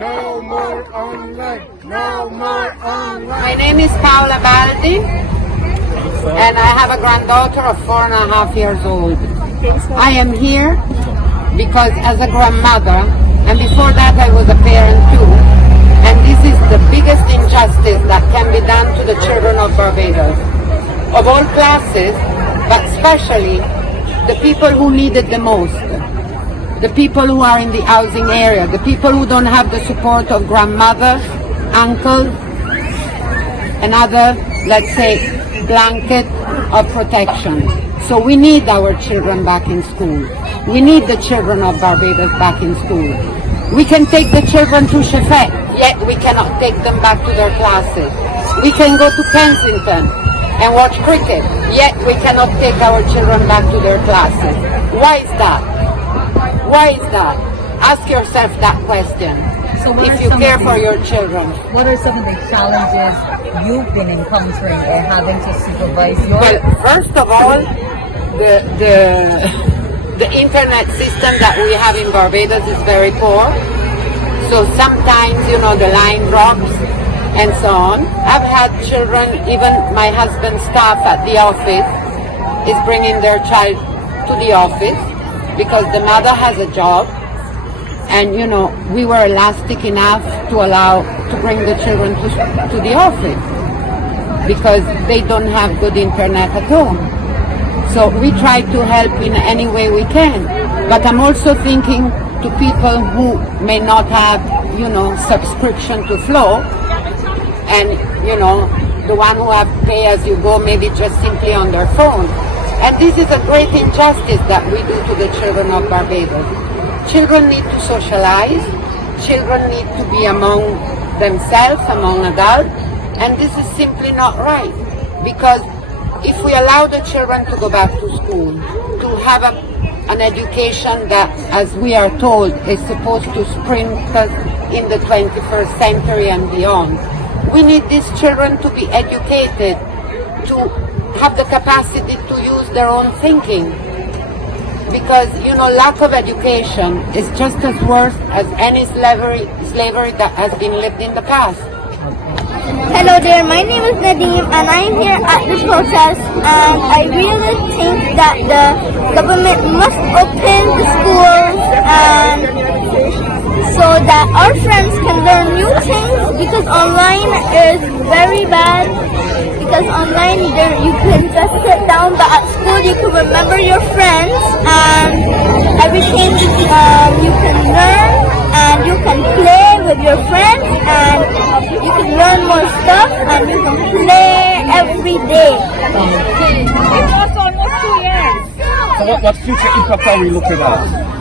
No more online. No more online. My name is Paola Baldi, and I have a granddaughter of 4.5 years old. I am here because as a grandmother, and before that I was a parent too, and this is the biggest injustice that can be done to the children of Barbados, of all classes, but especially the people who need it the most. The people who are in the housing area, the people who don't have the support of grandmother, uncle, and other, let's say, blanket of protection. So we need our children back in school. We need the children of Barbados back in school. We can take the children to Shefet, yet we cannot take them back to their classes. We can go to Kensington and watch cricket, yet we cannot take our children back to their classes. Why is that? Why is that? Ask yourself that question. So if you care for your children. What are some of the challenges you've been encountering or having to supervise your... Well, first of all, the internet system that we have in Barbados is very poor. So sometimes, you know, the line drops and so on. I've had children, even my husband's staff at the office is bringing their child to the office because the mother has a job, and you know, we were elastic enough to allow to bring the children to the office because they don't have good internet at home. So we try to help in any way we can. But I'm also thinking to people who may not have, you know, subscription to Flow, and you know, the one who have pay as you go, maybe just simply on their phone. And this is a great injustice that we do to the children of Barbados. Children need to socialize, children need to be among themselves, among adults, and this is simply not right. Because if we allow the children to go back to school, to have an education that, as we are told, is supposed to sprint us in the 21st century and beyond, we need these children to be educated, to have the capacity to use their own thinking. Because, you know, lack of education is just as worse as any slavery that has been lived in the past. Hello there, my name is Nadeem and I am here at the protest, and I really think that the government must open the schools and so that our friends can learn new things, because online is very bad. Because online there you can just sit down, but at school you can remember your friends and everything. You can learn and you can play with your friends and you can learn more stuff and you can play every day. It was almost 2 years. So what future impact are we looking at?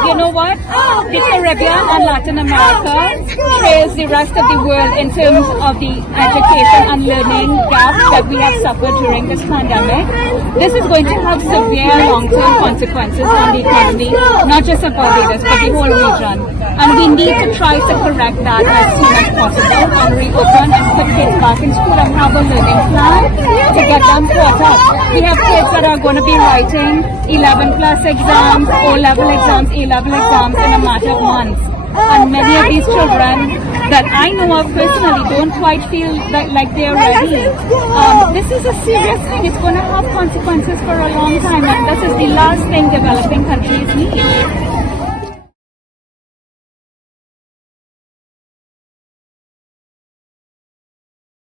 You know what? The Caribbean and Latin America trails the rest of the world in terms of the education and learning gap that we have suffered during this pandemic. This is going to have severe long-term consequences on the economy, not just of Barbados, but the whole region. And we need to try to correct that as soon as possible and reopen and put kids back in school and have a learning plan to get them caught up. We have kids that are going to be writing 11 plus exams, O-level exams, A-level exams in a matter of months. And many of these children that I know of personally don't quite feel like they're ready. This is a serious thing. It's going to have consequences for a long time, and this is the last thing developing countries need.